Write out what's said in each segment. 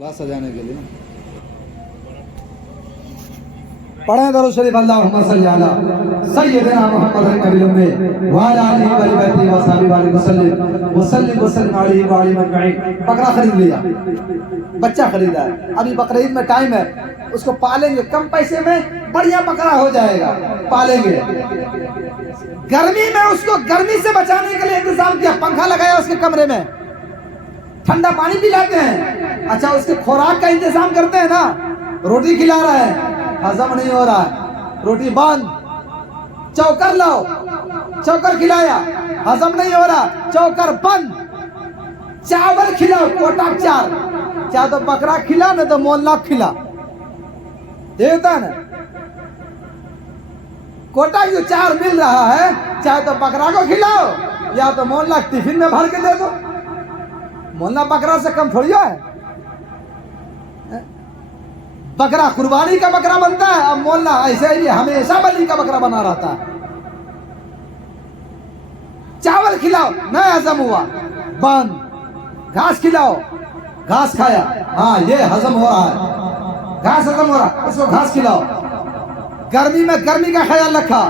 सजाने के लिए ना पढ़े दरूद शरीफ अल्लाहुम्मा सल्ली अला सय्यिदिना मुहम्मद नबी उम्मी व अला आलिहि व बैतिहि व सहाबिहि वसल्लम अलैहि व आलिहि अजमईन। बकरा खरीद लिया, बच्चा खरीदा है, अभी बकरीद में टाइम है, उसको पालेंगे, कम पैसे में बढ़िया बकरा हो जाएगा, पालेंगे। गर्मी में उसको गर्मी से बचाने के लिए इंतजाम किया, पंखा लगाया उसके कमरे में, ठंडा पानी पिलाते हैं, अच्छा उसके खुराक का इंतजाम करते हैं ना, रोटी खिला रहा है, हजम नहीं हो रहा है, रोटी बंद, चौकर लाओ, चौकर खिलाया, हजम नहीं हो रहा, चौकर बंद, चावल खिलाओ, कोटा चार, चाहे तो बकरा खिला ना तो मोहल्ला खिला, देता ना, कोटा जो चार मिल रहा है, चाहे तो बकरा को खिलाओ या तो मोहल्ला टिफिन में भर के दे दो। मोहल्ला बकरा से कम थोड़ी है, बकरा कुर्बानी का बकरा बनता है, अब मोहल्ला ऐसे ही हमेशा बलि का बकरा बना रहता है। चावल खिलाओ, नहीं हजम हुआ, बंद, घास खिलाओ, घास खाया, हाँ ये हजम हो रहा है, घास हजम हो रहा, उसको घास खिलाओ। गर्मी में गर्मी का ख्याल रखा,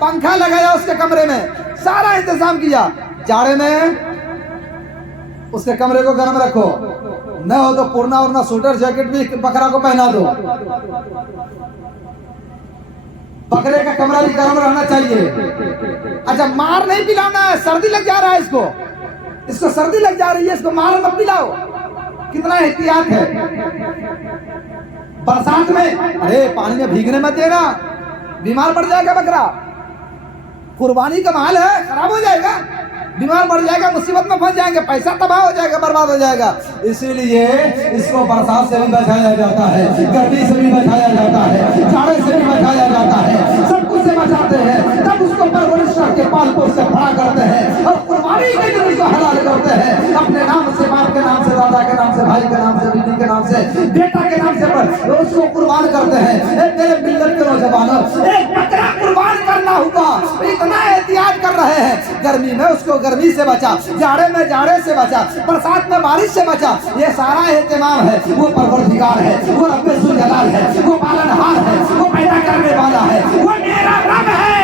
पंखा लगाया उसके कमरे में, सारा इंतजाम किया। जाड़े में उसके कमरे को गर्म रखो, न हो तो पुरना उरना स्वेटर जैकेट भी बकरा को पहना दो। बकरे का कमरा भी गर्म रहना चाहिए। अच्छा मार नहीं पिलाना है, सर्दी लग जा रहा है इसको, इसको सर्दी लग जा रही है, इसको मार मत पिलाओ, कितना एहतियात है। बरसात में अरे पानी में भीगने मत देना, बीमार पड़ जाएगा बकरा, कुर्बानी का माल है, खराब हो जाएगा, बीमार पड़ जाएगा, मुसीबत में फंस जाएंगे, पैसा तबाह हो जाएगा, बर्बाद हो जाएगा। इसीलिए इसको बरसात से भी बचाया जाता है, गर्मी से भी बचाया जाता है, जाड़े से भी बचाया जाता है, सब कुछ से बचाते हैं, तब उसको परवरिश करके पाल पोस से बड़ा करते हैं और कुर्बानी के लिए उसको हलाल करते हैं। अपने नाम से, बाप के नाम से, दादा के नाम से, भाई के नाम से, बीवी के नाम से, बेटा के नाम से उसको कुर्बान करते हैं। मेरे मिल्लत के नौजवानों, एक बकरा कुर्बान करना होगा, इतना एहतियात कर रहे हैं। गर्मी में उसको गर्मी से बचा, जाड़े में जाड़े से बचा, बरसात में बारिश से बचा, ये सारा एहतिमाम है। वो परवरदिगार है, वो रब्बे जुल जलाल है, वो पालनहार है, वो पैदा करने वाला है, वो मेरा रब है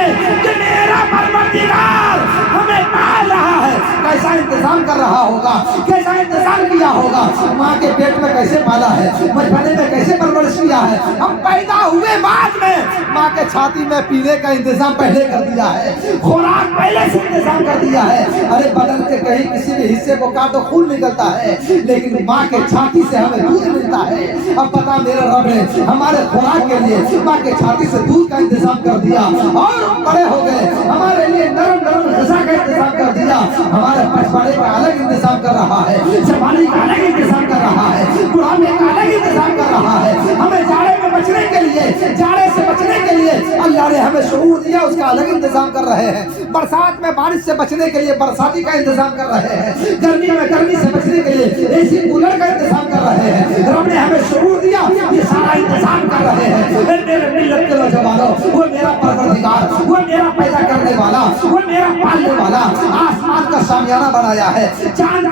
कि मेरा परवरदिगार हमें पाल रहा है। कैसा इंतजाम कर रहा होगा, कैसा इंतजाम किया होगा, माँ के पेट में कैसे पाला है, बचपने में कैसे परवरिश किया है। हम पैदा हुए बाद में माँ के छाती में पीने का इंतजाम पहले कर दिया है, खुराक पहले से इंतजाम कर दिया है। अरे बदन के कहीं किसी भी हिस्से को काटो खून निकलता है, लेकिन माँ के छाती से हमें दूध मिलता है। अब पता मेरे रब ने हमारे खुराक के लिए माँ के छाती से दूध का इंतजाम कर दिया और बड़े हो गए, हमारे लिए नरम नरम गज़ा का इंतजाम कर दिया। हमारे पछवाड़े का अलग इंतजाम कर रहा है, जवानी का अलग इंतजाम कर रहा है, बुढ़ापे का अलग इंतजाम कर रहा है। हमें जाड़े में बचने के लिए, जाड़े से बचने के लिए अल्लाह ने हमें शऊर दिया, उसका अलग इंतजाम कर रहे हैं। बरसात में बारिश से बचने के लिए बरसाती का इंतजाम कर रहे हैं, गर्मी में गर्मी से बचने के लिए एसी कूलर का इंतजाम कर रहे हैं। रब ने हमें शऊर दिया, ये सारा इंतजाम कर रहे हैं। मेरे मिल्लत के नौजवानों, वो मेरा परवरदिगार, वो मेरा पैदा करने वाला, वो मेरा पालने वाला, आसमान का शामियाना बनाया है, चांद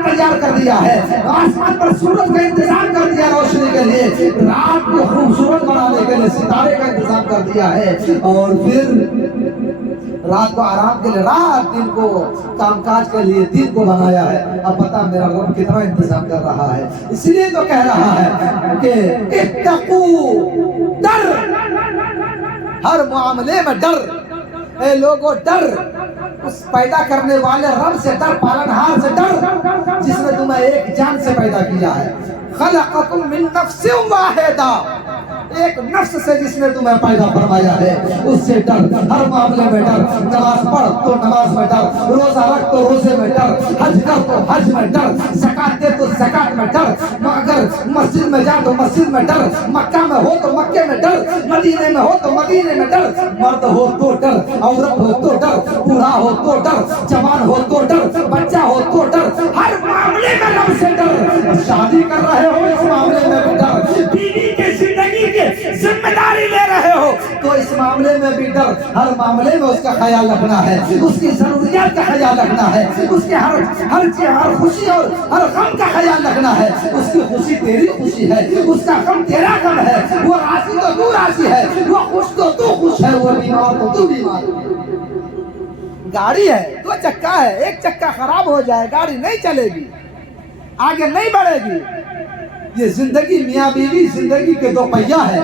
तैयार कर दिया है, आसमान पर सूरज का इंतजाम कर दिया रोशनी के लिए, रात को खूबसूरत बनाने के लिए सितारे का इंतजाम कर दिया है, और फिर रात को आराम के लिए, रात दिन को कामकाज के लिए दिन को बनाया है। अब पता मेरा रब कितना इंतजाम कर रहा है। इसलिए तो कह रहा है कि इत्तकू, डर, हर मामले में डर। ए लोगों डर, उस पैदा करने वाले रब से डर, पालनहार से डर, जिसने तुम्हें एक जान से पैदा किया है। खलक़कुम मिन नफ्सिन वाहिदा, एक नफ्स से जिसने तुम्हें पैदा फरमाया है, उससे डर। हर मामले में डर, नमाज पढ़ तो नमाज में डर, रोजा रख तो रोजे में डर, हज कर तो हज में डर, ज़कात दे तो ज़कात में डर, अगर मस्जिद में जा तो मस्जिद में डर, मक्का में हो तो मक्के में डर, मदीने में हो तो मदीने में डर, मर्द हो तो डर, औरत हो तो डर, बूढ़ा हो तो डर, जवान हो तो डर, बच्चा हो तो डर, हर मामले में रब से डर। शादी कर रहे हो, इस मामले में भी डर, बीवी के जिंदगी की जिम्मेदारी ले रहे हो तो इस इस मामले में भी डर, हर मामले में उसका ख्याल रखना है, उसकी जरूरियात का ख्याल रखना है, उसके हर खुशी और हर गम का ख्याल रखना है। उसकी खुशी तेरी खुशी है, उसका गम तेरा गम है, वो राशि तो तू राशि है, वो खुश तो तू खुश है, वो बीमार तो तू बीमार है। गाड़ी है, दो चक्का है, एक चक्का खराब हो जाए गाड़ी नहीं चलेगी, आगे नहीं बढ़ेगी। ये जिंदगी मियाँ बीवी जिंदगी के दो पहिया है।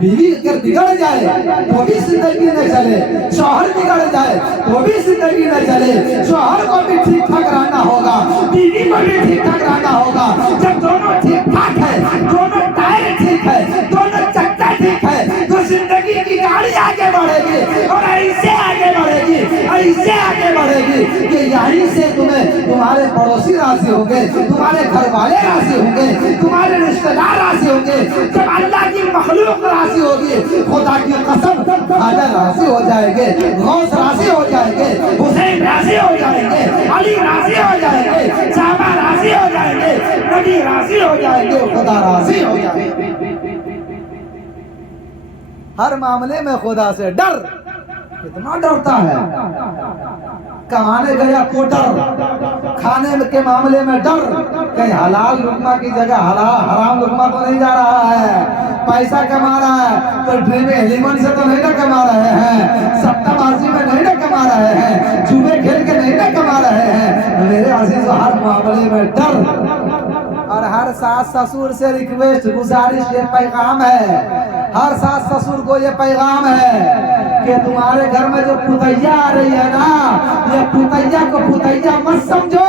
बीवी अगर बिगड़ जाए तो भी जिंदगी न चले, शौहर बिगड़ जाए तो भी जिंदगी न चले। शौहर को भी ठीक ठाक रहना होगा, बीवी को भी ठीक ठाक रहना होगा। जब दोनों ठीक ठाक है, दोनों टायर ठीक है, दोनों चक्का ठीक है, तो जिंदगी की गाड़ी आगे बढ़ेगी और ऐसे आगे बढ़ेगी, ऐसे आगे बढ़ेगी कि यहीं से तुम्हें तुम्हारे पड़ोसी राजी होंगे, तुम्हारे घर वाले राजी होंगे, तुम्हारे रिश्तेदार राजी होंगे। जब अल्लाह की मखलूक राजी होगी, खुदा की कसम खाजा राजी हो जाएंगे, गौस राजी हो जाएंगे, हुसैन राजी हो जाएंगे, अली राजी हो जाएंगे, साहबा राजी हो जाएंगे, नबी राजी हो जाएंगे, खुदा राजी हो जाएंगे। हर मामले में खुदा से डर। कितना डरता है। कमाने गया तो डर, खाने के मामले में डर, कहीं हलाल लुकमा की जगह हराम लुकमा तो नहीं जा रहा है। पैसा कमा रहा है तो ड्रीम एलिमेंट से तो नहीं ना कमा रहे हैं, सट्टाबाजी में नहीं ना कमा रहे हैं, जुए खेल के नहीं ना कमा रहे हैं। मेरे अजीज हर मामले में डर। और हर सास ससुर से रिक्वेस्ट गुजारिश ये पैगाम है, हर सास ससुर को ये पैगाम है कि तुम्हारे घर में जो पुतैया आ रही है ना, ये पुतैया को पुतैया मत समझो,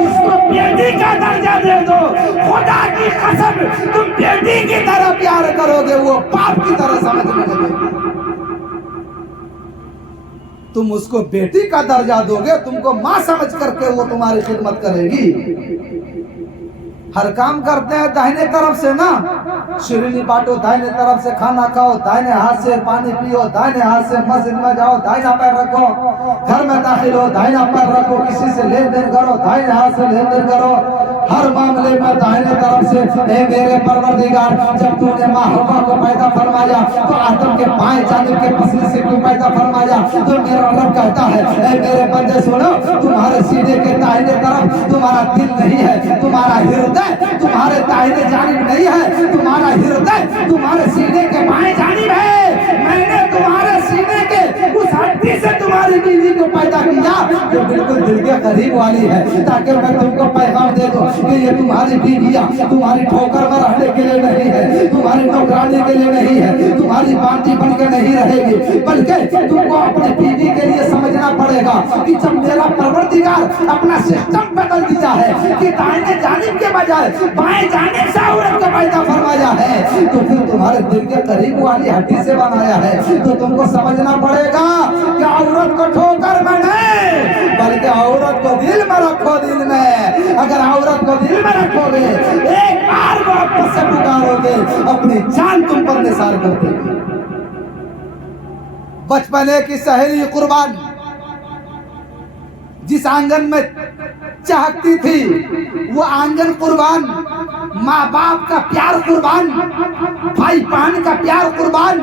इसको बेटी का दर्जा दे दो। खुदा की कसम तुम बेटी की तरह प्यार करोगे, वो बाप की तरह समझने लगेगी। तुम उसको बेटी का दर्जा दोगे, तुमको माँ समझ करके वो तुम्हारी खिदमत करेगी। हर काम करते हैं दाहिने तरफ से ना, शिरीनी बांटो दाहिने तरफ से, खाना खाओ दाहिने हाथ से, पानी पियो दाहिने हाथ से, मस्जिद में जाओ दाहिना पैर रखो, घर में दाखिल हो दाहिना पैर रखो, किसी से लेन देन करो दाहिने हाथ से लेन देन करो। हर मामले में दाहिने तरफ से। ए मेरे परवरदिगार, जब तूने माँ हव्वा को पैदा फरमाया तो आदम के बाएं जानिब के पसली से क्यों पैदा फरमाया? तो मेरा रब कहता है, ए मेरे बंदे सुनो, तुम्हारे सीने के दाहिने तरफ तुम्हारा दिल नहीं है, तुम्हारा हृदय तुम्हारे दाहिने जानिब नहीं है, तुम्हारा हृदय तुम्हारे सीने के बाएं जानिब है। मैंने तुम्हारे सीने के उस हड्डी से तुम्हारी बीवी को पैदा किया जो बिल्कुल दिल के करीब वाली है, ताकि मैं तुमको पैगाम दे दूं कि ये तुम्हारी बीवियां तुम्हारी ठोकर में रहने के लिए नहीं है, तुम्हारी नौकरानी के लिए नहीं है, तुम्हारी बांटी बन के नहीं रहेगी, बल्कि तुमको अपनी बीवी के लिए समझना पड़ेगा कि जब मेरा परवरदिगार अपना सिस्टम बदल दिया है कि दाहिने जानिब के बजाय बाएं जानिब से औरत को पैदा फरमाया है, तो फिर तुम्हारे दिल के करीब वाली हड्डी से बनाया है। तो तुमको समझना पड़ेगा कि औरत को ठोकर में नहीं, बल्कि औरत को दिल में रखो। दिल में अगर औरत को दिल में रखोगे, एक बार वापस से पुकारोगे, अपनी जान तुम पर निसार कर देगी। बचपने की सहेली कुर्बान, जिस आंगन में चाहती थी वो आंगन कुर्बान, माँ बाप का प्यार कुर्बान, भाई बहन का प्यार कुर्बान,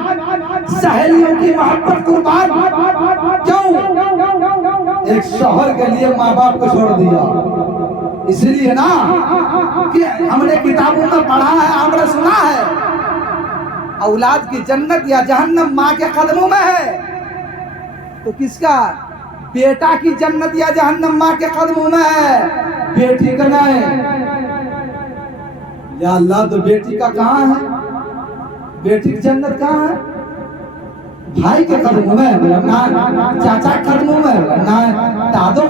सहेलियों की मोहब्बत कुर्बान। क्यों? एक शौहर के लिए माँ बाप को छोड़ दिया। इसलिए ना कि हमने किताबों में पढ़ा है, हमने सुना है, औलाद की जन्नत या जहन्नम माँ के कदमों में है। तो किसका? बेटा की जन्नत या जहन्नम माँ के कदमों में है, बेटी का नहीं। या अल्लाह, तो बेटी का कहाँ है? बेटी की जन्नत कहाँ है? भाई के कदमों में ना, चाचा के कदमों में ना, दादो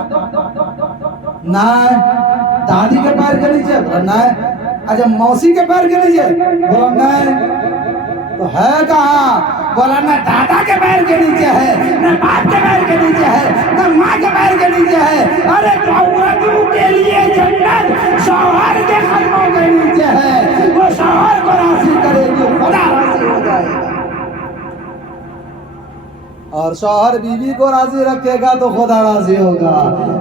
ना, दादी के पैर के नीचे ना, अच्छा मौसी के पैर के नीचे बोला नहीं, तो है कहाँ? बोला न दादा के पैर के नीचे है, न बाप के पैर के नीचे है, न माँ के पैर के नीचे है। अरे औरतों के लिए जन्नत शौहर के कदमों के नीचे है, वो शौहर को राजी करेगी, खुदा राजी हो जाएगा। और शौहर बीवी को राजी रखेगा तो खुदा राजी होगा।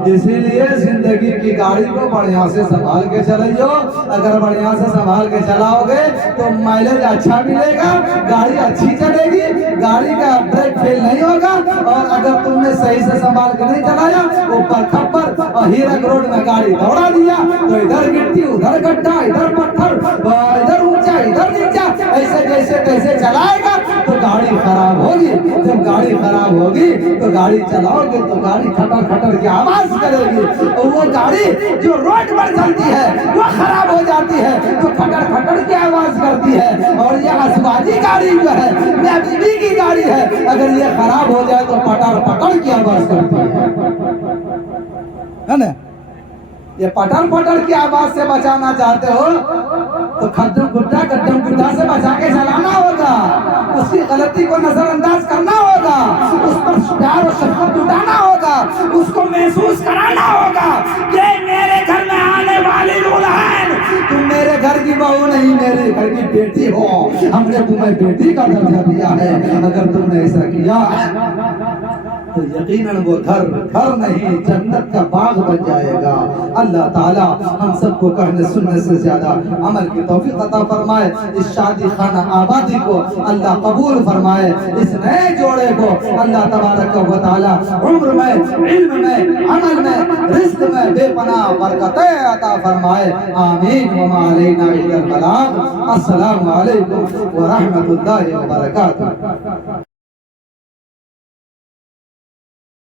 इसीलिए जिंदगी की गाड़ी को बढ़िया से संभाल के चलाइयो। अगर बढ़िया से संभाल के चलाओगे तो माइलेज अच्छा मिलेगा, गाड़ी अच्छी चलेगी, गाड़ी का ब्रेक फेल नहीं होगा। और अगर तुमने सही से संभाल के नहीं चलाया, ऊपर खप्पर और हीरक रोड में गाड़ी दौड़ा दिया तो इधर गिट्टी, उधर गड्ढा, इधर पत्थर, इधर ऊंचा, इधर नीचा, ऐसे जैसे तैसे चलाएगा तो गाड़ी खराब होगी। जब गाड़ी खराब होगी तो गाड़ी चलाओगे तो गाड़ी खटर खटर की आवाज करेगी। और वो गाड़ी जो रोड पर चलती है वो खराब हो जाती है तो खटर खटर की आवाज करती है। और ये आसमानी गाड़ी जो है, मेरी बीवी की गाड़ी है, अगर ये खराब हो जाए तो पटर पटर की आवाज करती है ना। ये पटर पटर की आवाज से बचाना चाहते हो तो खड्डम गुड्डा से बचा के चलाना होगा। उसकी गलती को नजरअंदाज करना होगा, उस पर प्यार और शफकत उठाना होगा, उसको महसूस कराना होगा कि मेरे घर में आने वाली दुल्हन, तुम मेरे घर की बहू नहीं, मेरे घर की बेटी हो। हमने तुम्हें बेटी का दर्जा दिया है। अगर तुमने ऐसा किया तो यकीनन वो घर नहीं जन्नत का बाग बन जाएगा। अल्लाह ताला हम सबको कहने सुनने से ज्यादा अमल की तौफीक अता फरमाए। इस शादी खाना आबादी को अल्लाह कबूल फरमाए। इस नए जोड़े को अल्लाह तबारक व तआला उम्र में, इल्म में, अमल में, रिज़्क में बेपनाह बरकतें अता फरमाए। आमीन व मा अलैना इल्लल बलाग। अस्सलामु अलैकुम व रहमतुल्लाहि व बरकातुहू।